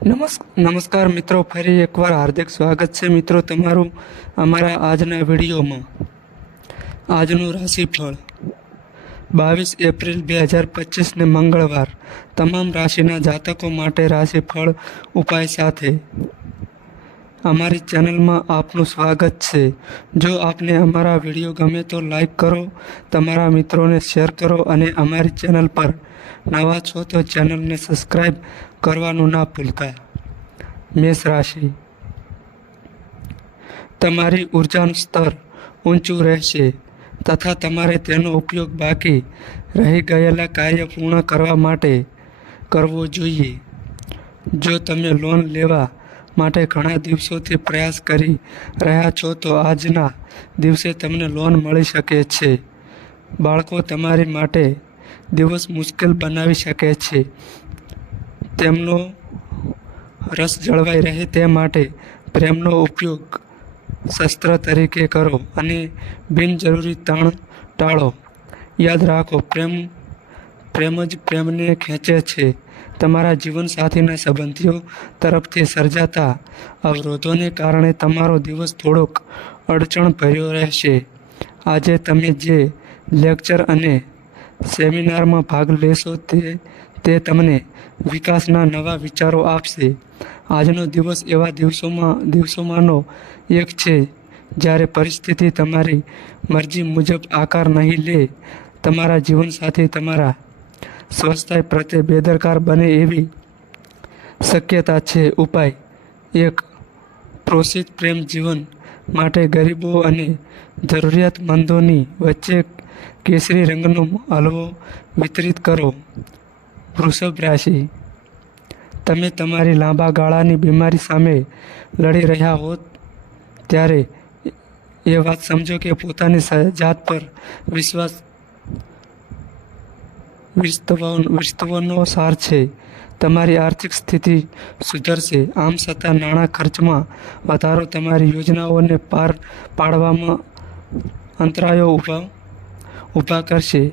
નમસ્, નમસ્કાર મિત્રો, ફરી એકવાર હાર્દિક સ્વાગત છે મિત્રો તમારું અમારા આજના વિડીયોમાં. આજનું રાશિફળ. બાવીસ એપ્રિલ બે હજાર પચીસને મંગળવાર. તમામ રાશિના જાતકો માટે રાશિફળ ઉપાય સાથે. અમારી ચેનલમાં આપનું સ્વાગત છે. જો આપને અમારા વીડિયો ગમે તો લાઈક કરો, તમારા મિત્રોને શેર કરો અને અમારી ચેનલ પર નવા છો તો ચેનલને સબસ્ક્રાઈબ કરવાનું ના ભૂલતા મેષ રાશિ. તમારી ઉર્જાનું સ્તર ઊંચું રહેશે તથા તમારે તેનો ઉપયોગ બાકી રહી ગયેલા કાર્ય પૂર્ણ કરવા માટે કરવો જોઈએ. જો તમે લોન લેવા માટે ઘણા દિવસોથી પ્રયાસ કરી રહ્યા છો તો આજના દિવસે તમને લોન મળી શકે છે. બાળકો તમારી માટે દિવસ મુશ્કેલ બનાવી શકે છે. તેમનો રસ જળવાઈ રહે તે માટે પ્રેમનો ઉપયોગ શસ્ત્ર તરીકે કરો અને બિનજરૂરી તાણ ટાળો. યાદ રાખો, પ્રેમ પ્રેમ જ પ્રેમને ખેંચે છે. તમારા જીવનસાથીના સંબંધીઓ તરફથી સર્જાતા અવરોધોને કારણે તમારો દિવસ થોડોક અડચણ ભર્યો રહેશે. આજે તમે જે લેક્ચર અને સેમિનારમાં ભાગ લેશો તે તે તમને વિકાસના નવા વિચારો આપશે. આજનો દિવસ એવા દિવસોમાં, દિવસોમાંનો એક છે જ્યારે પરિસ્થિતિ તમારી મરજી મુજબ આકાર નહીં લે. તમારા જીવનસાથી તમારા સ્વસ્થતા પ્રત્યે બેદરકાર બને એવી શક્યતા છે. ઉપાય. એક, પ્રોષિત પ્રેમ જીવન માટે ગરીબો અને જરૂરિયાતમંદોની વચ્ચે કેસરી રંગનો હલવો વિતરિત કરો. વૃષભ રાશિ તમે તમારી લાંબા ગાળાની બીમારી સામે લડી રહ્યા હો ત્યારે એ વાત સમજો કે પોતાની જાત પર વિશ્વાસ વિસ્તવ- વિસ્તવનો સાર છે. તમારી આર્થિક સ્થિતિ સુધરશે. આમ છતાં નાણાં ખર્ચમાં વધારો તમારી યોજનાઓને પાર પાડવામાં અંતરાયો ઊભા ઊભા કરશે.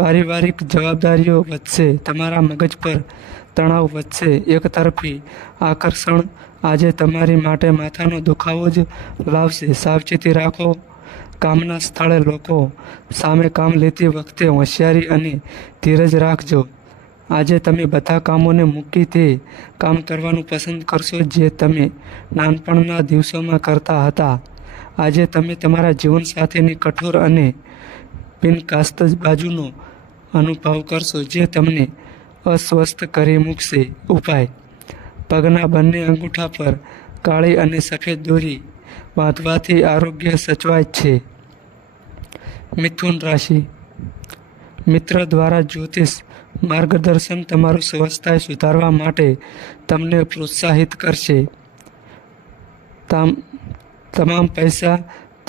પારિવારિક જવાબદારીઓ વધશે, તમારા મગજ પર તણાવ વધશે. એકતરફી આકર્ષણ આજે તમારી માટે માથાનો દુખાવો જ લાવશે. સાવચેતી રાખો, કામના સ્થળે લોકો સામે કામ લેતી વખતે હોશિયારી અને ધીરજ રાખજો. આજે તમે બધા કામોને મૂકી તે કામ કરવાનું પસંદ કરશો જે તમે નાનપણના દિવસોમાં કરતા હતા. આજે તમે તમારા જીવનસાથીની કઠોર અને બિનકાસ્ત બાજુનો અનુભવ કરશો જે તમને અસ્વસ્થ કરી મૂકશે. ઉપાય. પગના બંને અંગૂઠા પર કાળી અને સફેદ દોરી બાંધવાથી આરોગ્ય સચવાય છે. મિથુન રાશિ. મિત્ર દ્વારા જ્યોતિષ માર્ગદર્શન તમારું સ્વસ્થતા સુધારવા માટે તમને પ્રોત્સાહિત કરશે. તામ, તમામ પૈસા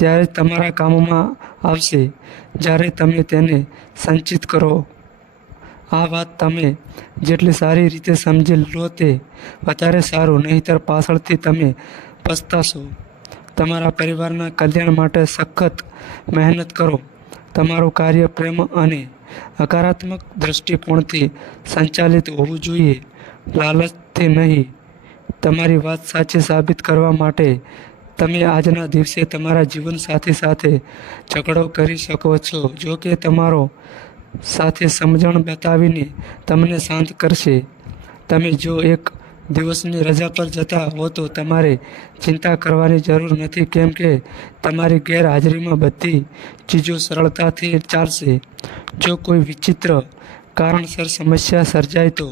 ત્યારે તમારા કામમાં આવશે. જ્યારે તમે તેને સંચિત કરો. આ વાત તમે જેટલી સારી રીતે સમજી લો તે વધારે સારું, નહીંતર પાછળથી તમે પસ્તાશો. તમારા પરિવારના કલ્યાણ માટે સખત મહેનત કરો. તમારું કાર્ય પ્રેમ અને હકારાત્મક દૃષ્ટિકોણથી સંચાલિત હોવું જોઈએ. લાલચથી નહીં. તમારી વાત સાચી સાબિત કરવા માટે તમે આજના દિવસે તમારા જીવન સાથે સાથે ઝઘડો કરી શકો છો. જો કે તમારો સાથે સમજણ બતાવીને તમને શાંત કરશે. તમે જો એક દિવસની રજા પર જતા હો તો તમારે ચિંતા કરવાની જરૂર નથી, કેમ કે તમારી ગેરહાજરીમાં બધી ચીજો સરળતાથી ચાલશે. જો કોઈ વિચિત્ર કારણસર સમસ્યા સર્જાય તો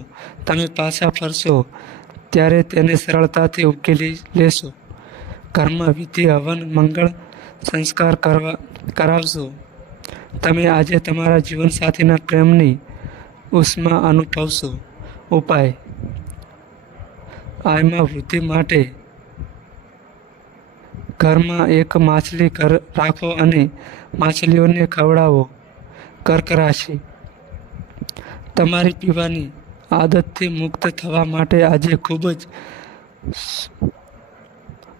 તમે પાછા ફરશો, ત્યારે તેને સરળતાથી ઉકેલી લેશો. ઘરમાં વિધિ, હવન, મંગળ સંસ્કાર કરવા, કરાવશો. તમે આજે તમારા જીવનસાથીના પ્રેમની ઉષ્મા અનુભવશો. ઉપાય. આયમાં વૃદ્ધિ માટે ઘરમાં એક માછલી ઘર રાખો અને માછલીઓને ખવડાવો. કર્ક રાશિ તમારી પીવાની આદતથી મુક્ત થવા માટે આજે ખૂબ જ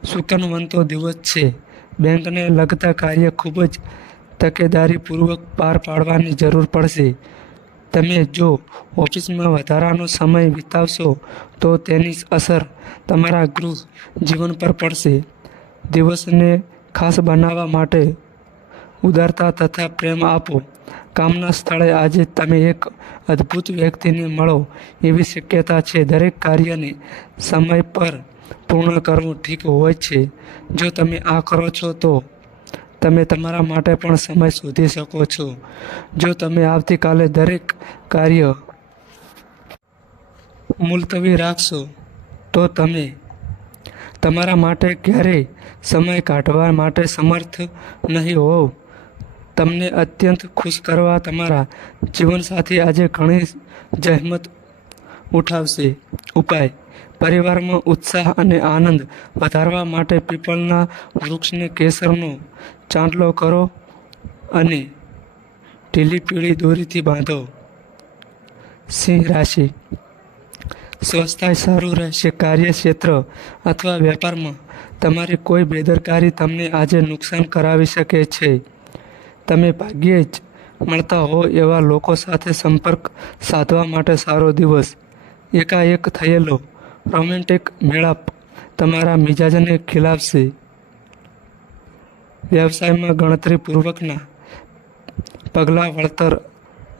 સુકનવંતો દિવસ છે. બેંકને લગતા કાર્ય ખૂબ જ તકેદારીપૂર્વક પાર પાડવાની જરૂર પડશે. તમે જો ઓફિસમાં વધારાનો સમય વિતાવશો, તો તેની અસર તમારા ગૃહ જીવન પર પડશે. દિવસને ખાસ બનાવવા માટે ઉદારતા તથા પ્રેમ આપો. કામના સ્થળે આજે તમે એક અદ્ભુત વ્યક્તિને મળો એવી શક્યતા છે. દરેક કાર્યને સમય પર પૂર્ણ કરવું ઠીક હોય છે. જો તમે આ કરો છો તો તમે તમારા માટે પણ સમય શોધી શકો છો. જો તમે આવતીકાલે દરેક કાર્ય મુલતવી રાખશો, તો તમે તમારા માટે ક્યારેય સમય કાઢવા માટે સમર્થ નહીં હોવ. તમને અત્યંત ખુશ કરવા તમારા જીવનસાથી આજે ઘણી જહેમત ઉઠાવશે. ઉપાય. પરિવારમાં ઉત્સાહ અને આનંદ વધારવા માટે પીપળના વૃક્ષને કેસરનો ચાંદલો કરો અને ઢીલી પીળી દોરીથી બાંધો. સિંહ રાશિ. સ્વસ્થતા સારું રહેશે. કાર્યક્ષેત્ર અથવા વેપારમાં તમારી કોઈ બેદરકારી તમને આજે નુકસાન કરાવી શકે છે. તમે ભાગ્યે જ મળતા હો એવા લોકો સાથે સંપર્ક સાધવા માટે સારો દિવસ. એકાએક થયેલો રોમેન્ટિક મેળાપ તમારા મિજાજને ખીલાવશે. વ્યવસાયમાં ગણતરીપૂર્વકના પગલાં વળતર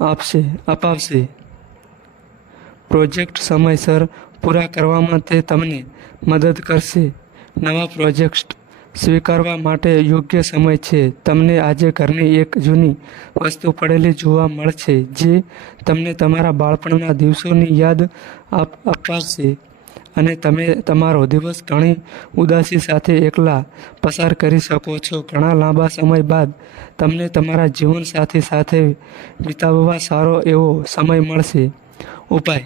આપશે, અપાવશે. પ્રોજેક્ટ સમયસર પૂરા કરવામાં તે તમને મદદ કરશે. નવા પ્રોજેક્ટ સ્વીકારવા માટે યોગ્ય સમય છે. તમને આજે ઘરની એક જૂની વસ્તુ પડેલી જોવા મળશે, જે તમને તમારા બાળપણના દિવસોની યાદ અપાવશે અને તમે તમારો દિવસ ઘણી ઉદાસી સાથે એકલા પસાર કરી શકો છો. ઘણા લાંબા સમય બાદ તમને તમારા જીવનસાથી સાથે વિતાવવા સારો એવો સમય મળશે. ઉપાય.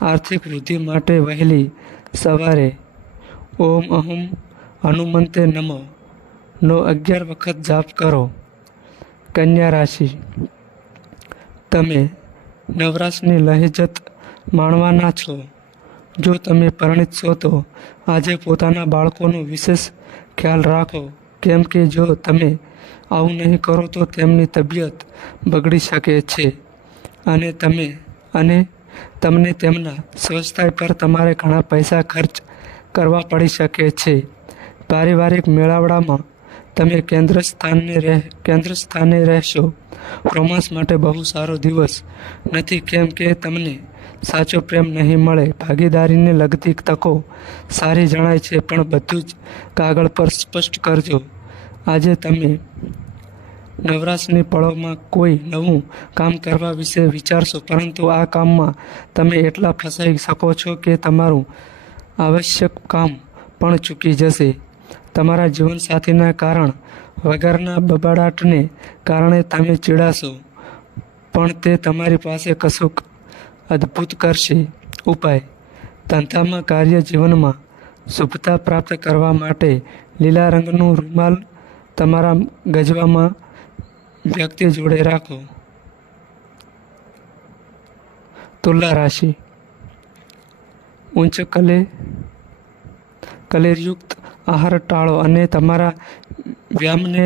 આર્થિક વૃદ્ધિ માટે વહેલી સવારે ઓમ અહમ હનુમંતે નમો. નો અગિયાર વખત જાપ કરો. કન્યા રાશિ. તમે નવરાશની લહેજત માણવાના છો. જો તમે પરિણિત છો તો આજે પોતાના બાળકોનો વિશેષ ખ્યાલ રાખો. કેમ કે જો તમે આવું નહીં કરો તો તેમની તબિયત બગડી શકે છે. અને તમે, અને તમને તેમના સ્વચ્છતા પર તમારે ઘણા પૈસા ખર્ચ કરવા પડી શકે છે. પારિવારિક મેળાવડામાં તમે કેન્દ્ર સ્થાનને રહે, કેન્દ્ર સ્થાને રહેશો. રોમાન્સ માટે બહુ સારો દિવસ. નથી કેમ કે તમને સાચો પ્રેમ નહીં મળે. ભાગીદારીને લગતી તકો સારી જણાય છે, પણ બધું જ કાગળ પર સ્પષ્ટ કરજો. આજે તમે નવરાશની પળોમાં કોઈ નવું કામ કરવા વિશે વિચારશો, પરંતુ આ કામમાં તમે એટલા ફસાઈ શકો છો કે તમારું આવશ્યક કામ પણ ચૂકી જશે. તમારા જીવનસાથીના કારણ વગરના બબાડાટને કારણે તમે ચીડાશો. પણ તે તમારી પાસે કશુંક અદ્ભુત કરશે. ઉપાય. ધંધામાં કાર્ય જીવનમાં શુભતા પ્રાપ્ત કરવા માટે લીલા રંગનું રૂમાલ તમારા ગજવામાં વ્યક્તિ જોડે રાખો. તુલા રાશિ. ઉચ્ચ કલે કલેરયુક્ત આહાર ટાળો અને તમારા વ્યાયામને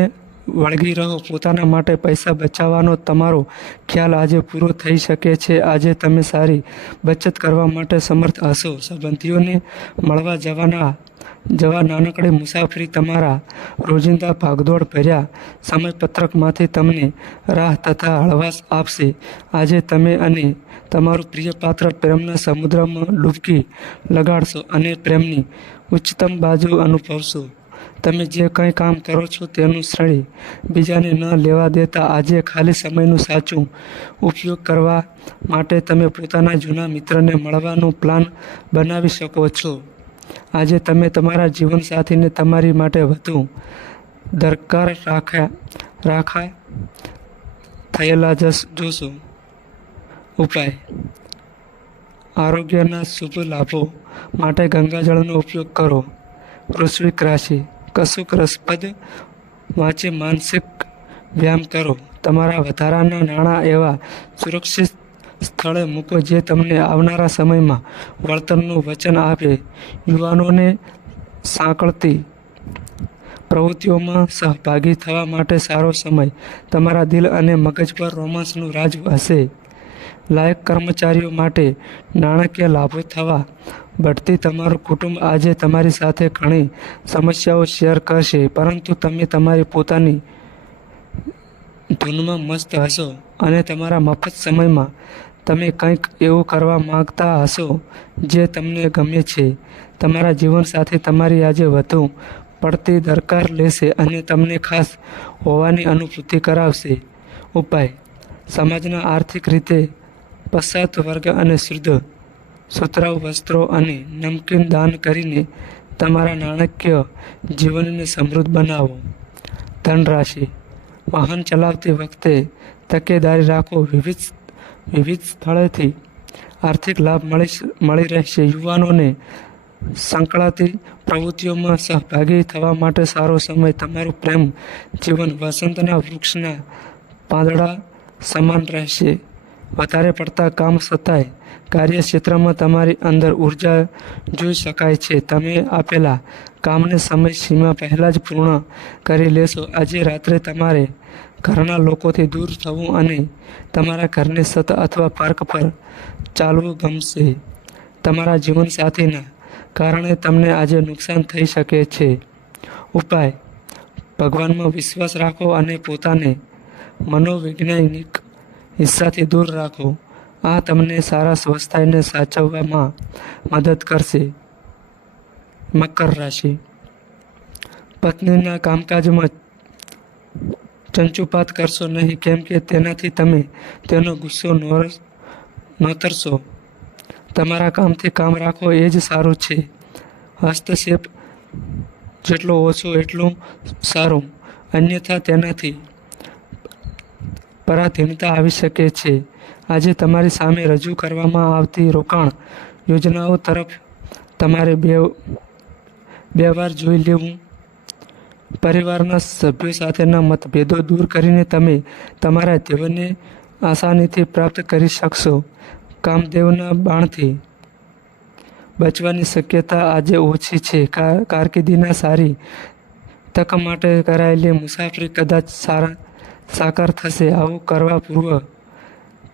વળગી રહો. પોતાના માટે પૈસા બચાવવાનો તમારો ખ્યાલ આજે પૂરો થઈ શકે છે. આજે તમે સારી બચત કરવા માટે સમર્થ હશો. સંબંધીઓને મળવા જવાના જવા નાનકડી મુસાફરી તમારા રોજિંદા ભાગદોડ ભર્યા સમયપત્રકમાંથી તમને રાહ તથા હળવાશ આપશે. આજે તમે અને તમારું પ્રિય પાત્ર પ્રેમના સમુદ્રમાં ડૂબકી લગાડશો અને પ્રેમની ઉચ્ચતમ બાજુ અનુભવશો. તમે જે કંઈ કામ કરો છો તેનું શ્રેય બીજાને ન લેવા દેતા આજે ખાલી સમયનું સાચું ઉપયોગ કરવા માટે તમે પોતાના જૂના મિત્રને મળવાનું પ્લાન બનાવી શકો છો. આજે તમે તમારા જીવનસાથીને તમારી માટે વધુ દરકાર રાખ્યા રાખા થયેલા જશ જોશો. ઉપાય. આરોગ્યના શુભ લાભો માટે ગંગાજળનો ઉપયોગ કરો. વૃશ્વિક રાશિ. કશુંક રસપ્રદ વાંચે માનસિક વ્યાયામ કરો. તમારા વધારાના નાણાં એવા સુરક્ષિત સ્થળે મૂકો જે તમને આવનારા સમયમાં વળતરનું વચન આપે, યુવાનોને સાંકળતી પ્રવૃત્તિઓમાં સહભાગી થવા માટે સારો સમય, તમારા દિલ અને મગજ પર રોમાંસનું રાજ હશે. લાયક કર્મચારીઓ માટે નાણાકીય લાભો થવા બઢતી તમારું કુટુંબ આજે તમારી સાથે ઘણી સમસ્યાઓ શેર કરશે, પરંતુ તમે તમારી પોતાની ધૂનમાં મસ્ત હશો અને તમારા મફત સમયમાં તમે કંઈક એવું કરવા માગતા હશો જે તમને ગમે છે. તમારા જીવન સાથે તમારી આજે વધુ પડતી દરકાર લેશે અને તમને ખાસ હોવાની અનુભૂતિ કરાવશે. ઉપાય. સમાજના આર્થિક રીતે પશ્ચાત વર્ગ અને શુદ્ધ સુતરાઉ વસ્ત્રો અને નમકીન દાન કરીને તમારા નાણાકીય જીવનને સમૃદ્ધ બનાવો. ધનરાશિ. વાહન ચલાવતી વખતે તકેદારી રાખો વિવિધ વિવિધ સ્થળેથી આર્થિક લાભ મળી મળી રહેશે. યુવાનોને સંકળાતી પ્રવૃત્તિઓમાં સહભાગી થવા માટે સારો સમય, તમારું પ્રેમ, જીવન, વસંતના વૃક્ષના પાંદડા સમાન રહેશે. વધારે પડતા કામ છતાંય કાર્યક્ષેત્રમાં તમારી અંદર ઊર્જા જોઈ શકાય છે. તમે આપેલા કામને સમય સીમા પહેલાં જ પૂર્ણ કરી લેશો. આજે રાત્રે તમારે ઘરના લોકોથી દૂર થવું અને તમારા ઘરની સત અથવા પાર્ક પર ચાલવું ગમશે. તમારા જીવનસાથીના કારણે તમને આજે નુકસાન થઈ શકે છે. ઉપાય. ભગવાનમાં વિશ્વાસ રાખો અને પોતાને મનોવૈજ્ઞાનિક હિસ્સાથી દૂર રાખો. આ તમને સારા સ્વસ્થાયને સાચવવામાં મદદ કરશે. મકર રાશિ. પત્નીના કામકાજમાં ચંચુપાત કરશો નહીં, કેમ કે તેનાથી તમે તેનો ગુસ્સો નોતરશો. તમારા કામથી કામ રાખો, એ જ સારું છે. હસ્તક્ષેપ જેટલો ઓછો, એટલું સારું. અન્યથા તેનાથી પરાધીનતા આવી શકે છે. આજે તમારી સામે રજૂ કરવામાં આવતી રોકાણ યોજનાઓ તરફ તમારે બે બે વાર જોઈ લેવું. પરિવારના સભ્યો સાથેના મતભેદો દૂર કરીને તમે તમારા જીવનને આસાનીથી પ્રાપ્ત કરી શકશો. કામદેવના બાણથી બચવાની શક્યતા આજે ઓછી છે. કાર કારકિર્દીના સારી તક માટે કરાયેલી મુસાફરી કદાચ સારા સાકાર થશે. આવું કરવા પૂર્વ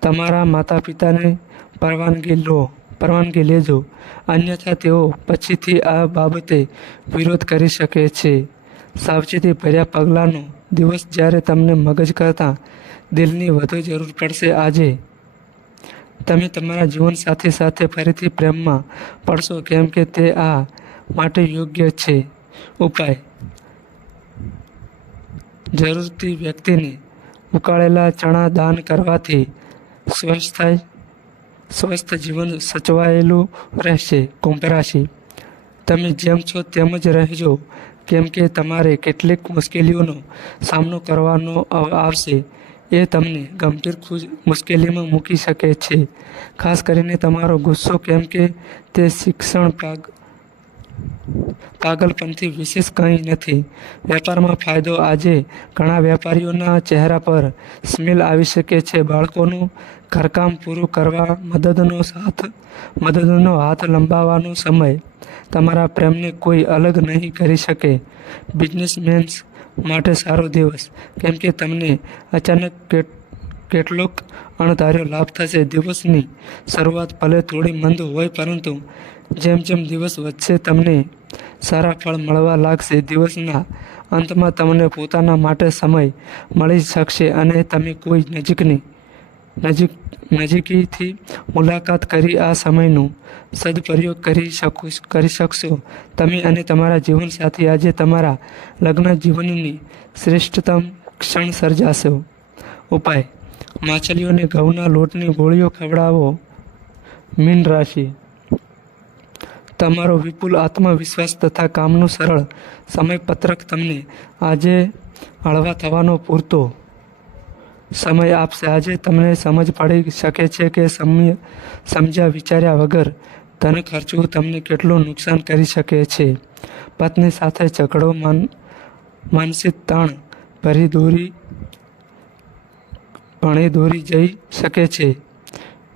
તમારા માતા પિતાને પરવાનગી લો, પરવાનગી લેજો. અન્યથા તેઓ પછીથી આ બાબતે વિરોધ કરી શકે છે. સાવચેતી ભર્યા પગલાંનો દિવસ જ્યારે તમને મગજ કરતાં દિલની વધુ જરૂર પડશે, આજે તમે તમારા જીવનસાથી સાથે ફરીથી પ્રેમમાં પડશો, કેમ કે તે આ માટે યોગ્ય છે. ઉપાય. જરૂરતી વ્યક્તિને ઉકાળેલા ચણા દાન કરવાથી સ્વસ્થ સ્વસ્થ જીવન સચવાયેલું રહેશે કુંભ રાશિ તમે જેમ છો તેમ જ રહેજો, કેમ કે તમારે કેટલીક મુશ્કેલીઓનો સામનો કરવાનો આવશે. એ તમને ગંભીર મુશ્કેલીમાં મૂકી શકે છે. ખાસ કરીને તમારો ગુસ્સો કેમ કે તે શિક્ષણ પાગ પાગલપનથી વિશેષ કંઈ નથી. વેપારમાં ફાયદો આજે ઘણા વેપારીઓના ચહેરા પર સ્મેલ આવી શકે છે. બાળકોનું ઘરકામ પૂરું કરવા મદદનો સાથ, મદદનો હાથ લંબાવવાનો સમય તમારા પ્રેમને કોઈ અલગ નહીં કરી શકે. બિઝનેસમેન્સ માટે સારો દિવસ. કેમ કે તમને અચાનક કેટલોક અણધાર્યો લાભ થશે. દિવસની શરૂઆત ભલે થોડી મંદ હોય, પરંતુ જેમ જેમ દિવસ વધશે, તમને સારા ફળ મળવા લાગશે. દિવસના અંતમાં તમને પોતાના માટે સમય મળી શકશે અને તમે કોઈ નજીકની, નજીક, નજીકીથી મુલાકાત કરી આ સમયનો સદુપયોગ કરી શકો, કરી શકશો તમે અને તમારા જીવનસાથી આજે તમારા લગ્ન જીવનની શ્રેષ્ઠતમ ક્ષણ સર્જાશો. ઉપાય. માછલીઓને ઘઉંના લોટની ગોળીઓ ખવડાવો. મીન રાશિ. તમારો વિપુલ આત્મવિશ્વાસ તથા કામનું સરળ સમયપત્રક તમને આજે હળવા થવાનો પૂરતો સમય આપશે. આજે તમને સમજ પડી શકે છે કે સમય સમજ્યા વિચાર્યા વગર ધન ખર્ચવું તમને કેટલું નુકસાન કરી શકે છે. પત્ની સાથે ઝઘડો, માન માનસિક તાણ, ભરી દોરી ભણી દોરી જઈ શકે છે.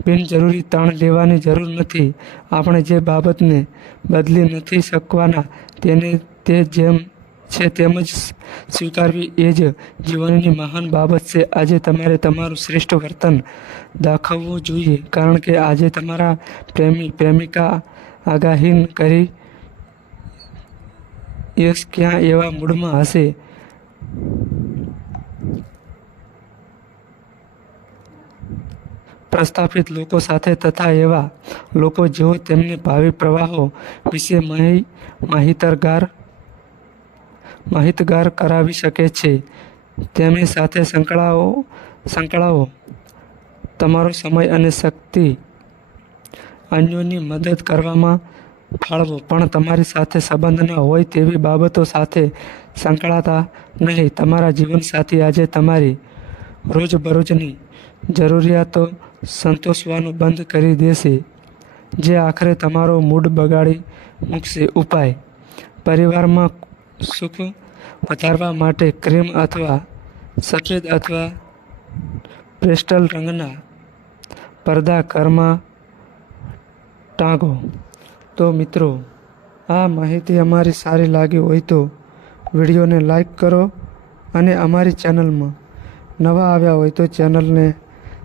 બિનજરૂરી તાણ લેવાની જરૂર નથી. આપણે જે બાબતને બદલી નથી શકવાના તેને તે જેમ છે તેમજ સ્વીકારવી એ જ જીવનની મહાન બાબત છે. આજે તમારે તમારું શ્રેષ્ઠ વર્તન દાખવવું જોઈએ કારણ કે આજે તમારા પ્રેમી પ્રેમિકા આગાહીન કરી યશ ક્યાં એવા મૂડમાં હશે? પ્રસ્થાપિત લોકો સાથે તથા એવા લોકો જેઓ તેમને ભાવિ પ્રવાહો વિશે માહિ માહિતગાર માહિતગાર કરાવી શકે છે. તેમની સાથે સંકળાઓ સંકળાવો. તમારો સમય અને શક્તિ અન્યોની મદદ કરવામાં ફાળવો, પણ તમારી સાથે સંબંધ ન હોય તેવી બાબતો સાથે સંકળાતા નહીં. તમારા જીવનસાથી આજે તમારી રોજબરોજની જરૂરિયાતો સંતોષવાનું બંધ કરી દેશે. જે આખરે તમારો મૂડ બગાડી મૂકશે ઉપાય. પરિવારમાં સુખ વધારવા માટે ક્રીમ અથવા સફેદ અથવા પેસ્ટલ રંગના પડદા ઘરમાં ટાંગો. તો મિત્રો, આ માહિતી અમારી સારી લાગી હોય તો વિડીયોને લાઈક કરો અને અમારી ચેનલમાં નવા આવ્યા હોય તો ચેનલને